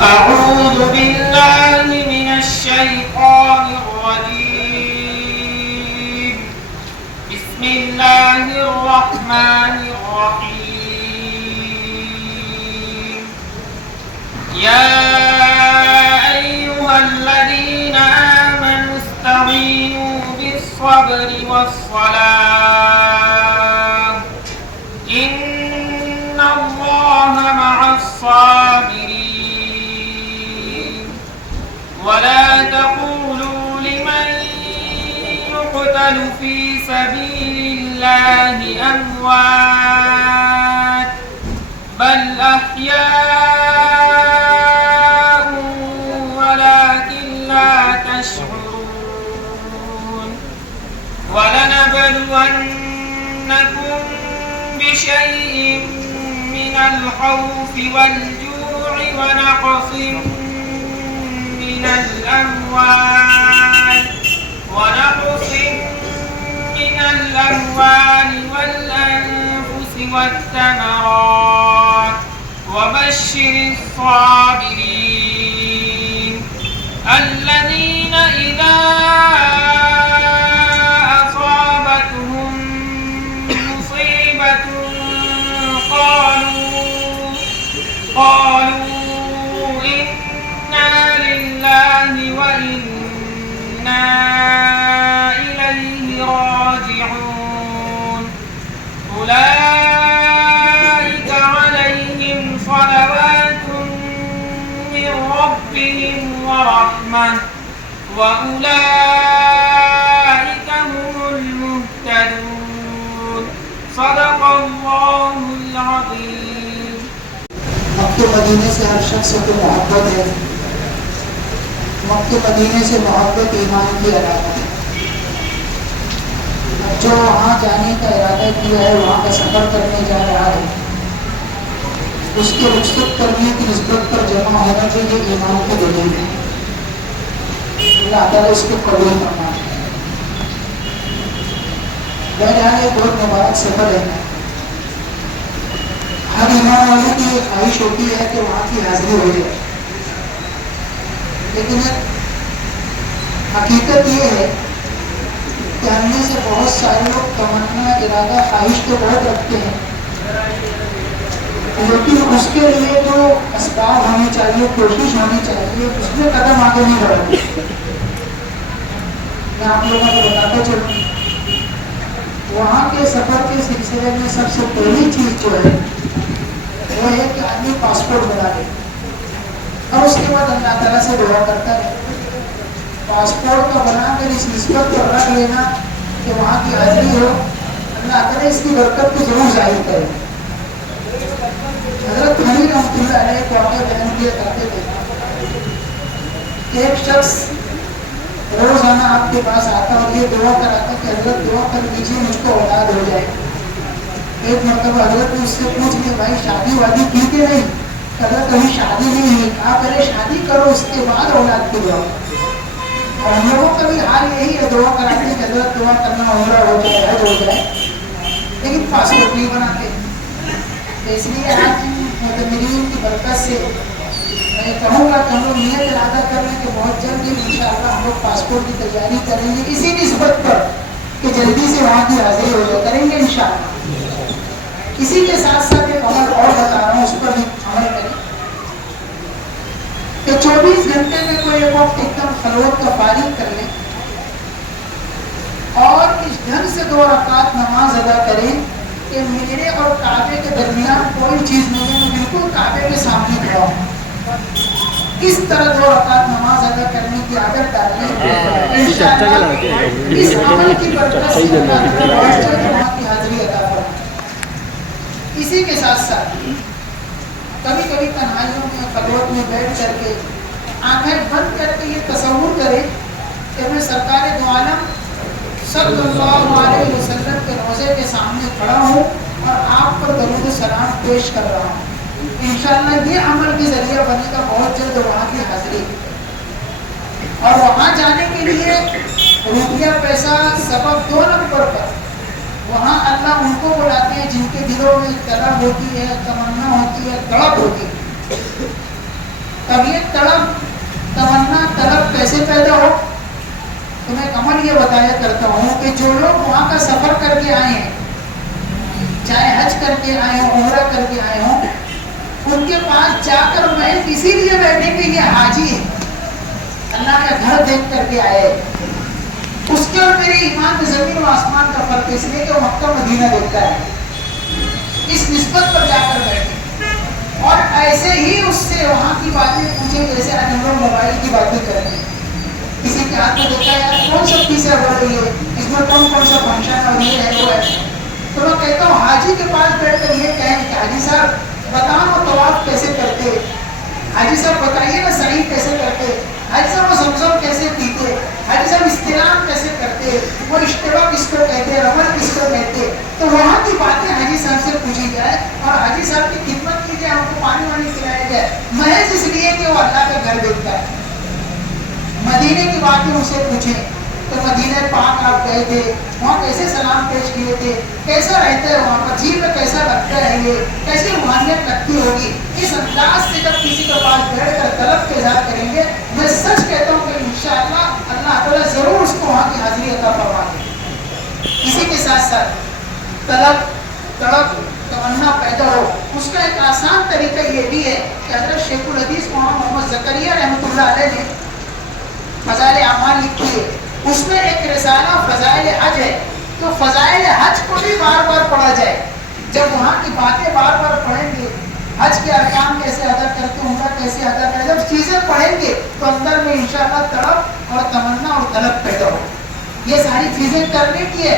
أعوذ بالله من الشيطان الرجيم. بسم الله الرحمن الرحيم. يا أيها الذين آمنوا استعينوا بالصبر والصلاة إن الله مع الصابرين. ولا تقولوا لمن يقتل في سبيل الله أموات بل أحياء ولكن لا تشعرون. ولنبلونكم بشيء من الخوف والجوع ونقص من الأموال والأنفس والثمرات وبشر الصابرين الذين إذا أصابتهم مصيبة قالوا إنا لله وإنا إليه راجعون. أولئك عليهم صلوات من ربهم ورحمة وأولئك هم المهتدون. صدق الله العظيم. مکہ مدینے سے ہر شخص کو محبت ہے. مکہ مدینے سے محبت ایمان کی علامت ہے. جو وہاں جانے کا ارادہ کیا ہے، وہاں کا سفر کرنے جا رہا ہے، اس کے رخصت کرنے کی نسبت پر جمع ہونا چاہیے ایمان کے دلیل ہے. اللہ تعالیٰ اس کو قبول فرمائے. بہرحال یہ بہت مبارک سفر ہے. ہر ایمان والے کی یہ خواہش ہوتی ہے کہ وہاں کی حاضری ہو جائے، لیکن حقیقت یہ ہے کہ ہم میں سے بہت سارے لوگ تمنا، ارادہ، خواہش تو بہت رکھتے ہیں، لیکن اس کے لیے جو اسباب ہونے چاہیے، کوشش ہونی چاہیے، اس میں قدم آگے نہیں بڑھتے. میں آپ لوگوں کو بتاتا چلوں، وہاں کے سفر کے سلسلے میں سب سے پہلی چیز جو ہے وہ ہے کہ آدمی پاسپورٹ بنا لے، اور اس کے بعد اللہ تعالیٰ سے دعا کرتا ہے. پاسپورٹ کا بنا کر اس نسبت پر رکھ لینا کہ وہاں کی حاضری ہو، اللہ کرے اس کی برکت کو ضرور ظاہر کرے. حضرت خلیل رحمۃ اللہ علیہ کو واقعہ بیان کیا کرتے تھے. ایک شخص روزانہ آپ کے پاس آتا اور یہ دعا کراتا کہ حضرت دعا کر دیجیے مجھ کو اولاد ہو جائے. ایک مرتبہ حضرت نے اس سے پوچھ لیا بھائی شادی وادی کی کہ نہیں؟ حضرت کبھی شادی نہیں ہوئی. کہا پہلے شادی کرو اس کے بعد اولاد کی دعا. اور ہم لوگوں کا بھی حال یہی ہے، دعا کراتے ہیں کہ حضرت دعا کرنا عمرہ ہو جائے، حج ہو جائے، لیکن پاسپورٹ نہیں بناتے. اس لیے آج معتمرین کی برکت سے میں کہوں گا کہ ہم لوگ نیت ارادہ کر لیں کہ بہت جلد ہی انشاءاللہ ہم لوگ پاسپورٹ کی تیاری کریں گے اسی نسبت پر کہ جلدی سے وہاں کی حاضری ہو جائے، کریں گے انشاءاللہ. اسی کے ساتھ ساتھ ایک عمل اور بتا رہا ہوں، اس پر بھی عمل کریں کہ 24 گھنٹے میں کوئی ایک وقت ایک دم خلوت کا فارغ کر لیں اور اس ڈھنگ سے 2 رکعت نماز ادا کریں کہ میرے اور کعبے کے درمیان کوئی چیز نہیں ہے، میں بالکل کعبے کے سامنے کھڑا ہوں. اس طرح 2 رکعت نماز ادا کرنے کی عادت ڈالیں. انشاءاللہ اس عمل کی برکت سے اللہ وہاں کی حاضری ادا فرمائے. اسی کے ساتھ ساتھ کبھی کبھی تنہائیوں میں، خلوت میں بیٹھ کر کے آنکھیں بند کر کے یہ تصور کریں کہ میں سرکار دو عالم صلی اللہ علیہ وسلم کے روضے کے سامنے کھڑا ہوں اور آپ پر درود و سلام پیش کر رہا ہوں. انشاءاللہ یہ عمل کے ذریعہ بنے گا بہت جلد وہاں کی حاضری. اور وہاں جانے کے لیے روپیہ پیسہ سبب 2 نمبر پر. وہاں اللہ ان کو بلاتے ہیں جن کے دلوں میں طلب ہوتی ہے، تمنا ہوتی ہے، تڑپ ہوتی ہے. تب یہ پیدا ہو؟ تو میں عمل یہ بتایا کرتا ہوں کہ جو لوگ وہاں کا سفر کر کے آئے ہیں، چاہے حج کر کے آئے ہوں، عمرہ کر کے آئے ہوں، ان کے پاس جا کر محض اسی لیے بیٹھے کہ یہ حاجی ہے، اللہ کا گھر دیکھ کر کے آئے، اس کے اور میرے ایمان میں زمین و آسمان کا فرق اس لیے کہ وہ مکہ مدینہ دیکھتا ہے، اس نسبت پر جا کر بیٹھے اور ایسے ہی اس سے وہاں کی باتیں پوچھیں جیسے آج ہم لوگ موبائل کی باتیں کرتے ہیں، کسی کے ہاتھ میں دیکھا ہے کون سا پیسہ ہو رہی ہے، اس میں کون کون سا فنکشن اور یہ ہے وہ ہے، تو میں کہتا ہوں حاجی کے پاس بیٹھ کر یہ کہیں کہ حاجی صاحب بتاؤ وہ طواف کیسے کرتے، حاجی صاحب بتائیے نا صحیح کیسے کرتے، حاجی صاحب وہ زمزم کیسے پیتے، حاجی صاحب استلام کیسے کرتے، وہ اشتباہ کس کو کہتے، رمل کس کو کہتے، تو وہاں کی باتیں حاجی صاحب سے پوچھی جائے اور حاجی صاحب کی خدمت کی جائے، ہم کو پانی وانی پلایا جائے، محض اس لیے کہ وہ اللہ کا گھر دیکھتا ہے۔ مدینے کی باتیں اسے پوچھیں تو مدینہ پاک آپ گئے تھے، وہاں کیسے سلام پیش کیے تھے، کیسا رہتا ہے وہاں پر، جی میں کیسا لگتا ہے، یہ کیسی روحانیت لگتی ہوگی، اس انداز سے جب کسی کے پاس بیٹھ کر طلب کے اظہار کریں گے، میں سچ کہتا ہوں کہ انشاءاللہ اللہ تعالیٰ ضرور اس کو وہاں کی حاضری عطا فرما دے۔ اسی کے ساتھ ساتھ طلب تڑپ تمنا پیدا ہو، اس کا ایک آسان طریقہ یہ بھی ہے کہ حضرت شیخ الحدیث مولانا محمد زکریا رحمۃ اللہ علیہ نے فضائل اعمال لکھی ہے، اس میں ایک رسالہ فضائل حج ہے، تو فضائل حج کو بھی بار بار پڑھا جائے، جب وہاں کی باتیں بار بار پڑھیں گے، حج کے ارکان کیسے ادا کرتے ہیں، عمرہ کیسے ادا کرتے ہیں، جب چیزیں پڑھیں گے تو اندر میں انشاءاللہ تڑپ اور تمنا اور طلب پیدا ہو۔ یہ ساری چیزیں کرنے کی ہے۔